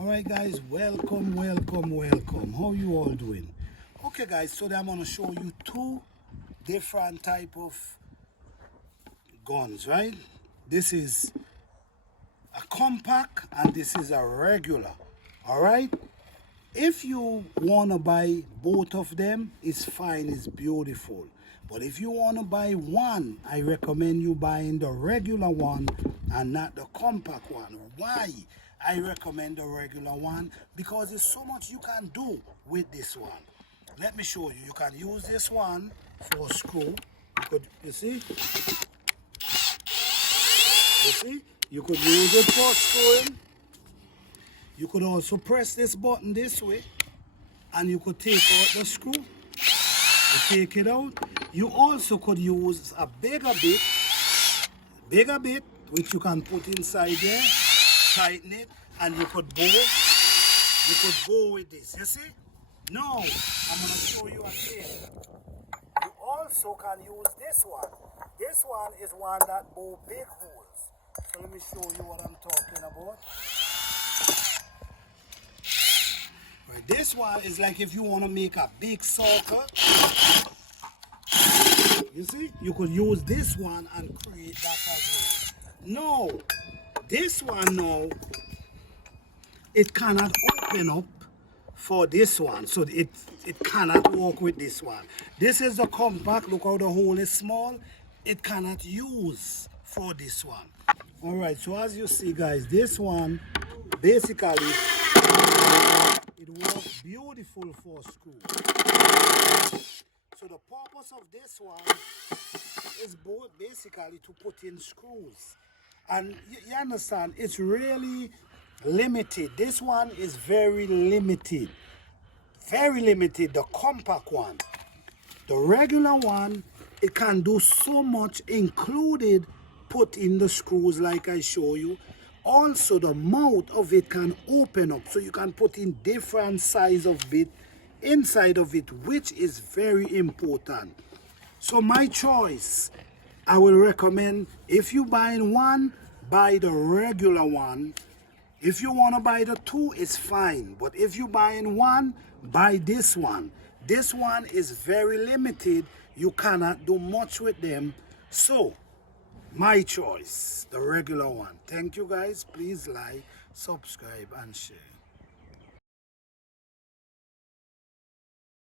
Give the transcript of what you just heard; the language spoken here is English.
All right, guys, welcome. How you all doing? Okay, guys, today I'm gonna show you two different type of guns, right? This is a compact and this is a regular. All right. If you wanna buy both of them, it's fine, it's beautiful. But if you wanna buy one, I recommend you buying the regular one and not the compact one. Why? I recommend the regular one because there's so much you can do with this one. Let me show you. You can use this one for a screw. You see? You could use it for screwing. You could also press this button this way and you could take out the screw. You take it out. You also could use a bigger bit, which you can put inside there, tighten it, and you could go with this. You see? Now, I'm going to show you again. You also can use this one. This one is one that bow big holes. So let me show you what I'm talking about. Right, this one is like if you want to make a big circle. You see? You could use this one and create that as well. No, this one now, it cannot open up for this one. So it cannot work with this one. This is the compact. Look how the hole is small. It cannot use for this one. All right, so as you see, guys, this one basically it works beautiful for screw. So the purpose of this one is both basically to put in screws. And you understand, it's really limited. This one is very limited. Very limited, the compact one. The regular one, it can do so much, included put in the screws like I show you. Also, the mouth of it can open up, so you can put in different size of bit inside of it, which is very important. So my choice, I will recommend, if you buying one, buy the regular one. If you want to buy the two, it's fine. But if you buying one, buy this one. This one is very limited. You cannot do much with them. So my choice, the regular one. Thank you, guys. Please like, subscribe, and share.